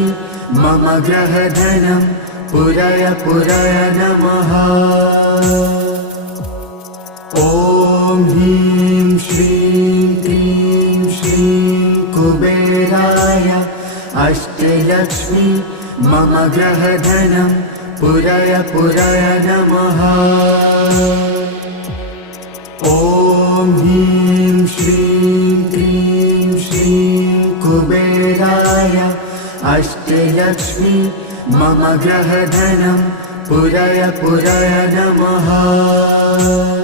अष्टलक्ष्मी मम ग्रहधनं पुरय पुरय नमः। ॐ ह्रीं श्रीं क्लीं श्रीं कुबेराय अष्टलक्ष्मी मम ग्रहधनं पुरय पुरय नमः। ॐ ह्रीं श्रीं क्लीं श्रीं कुबेराय अष्टलक्ष्मी मम ग्रहधनं पुरय पुरय नमः।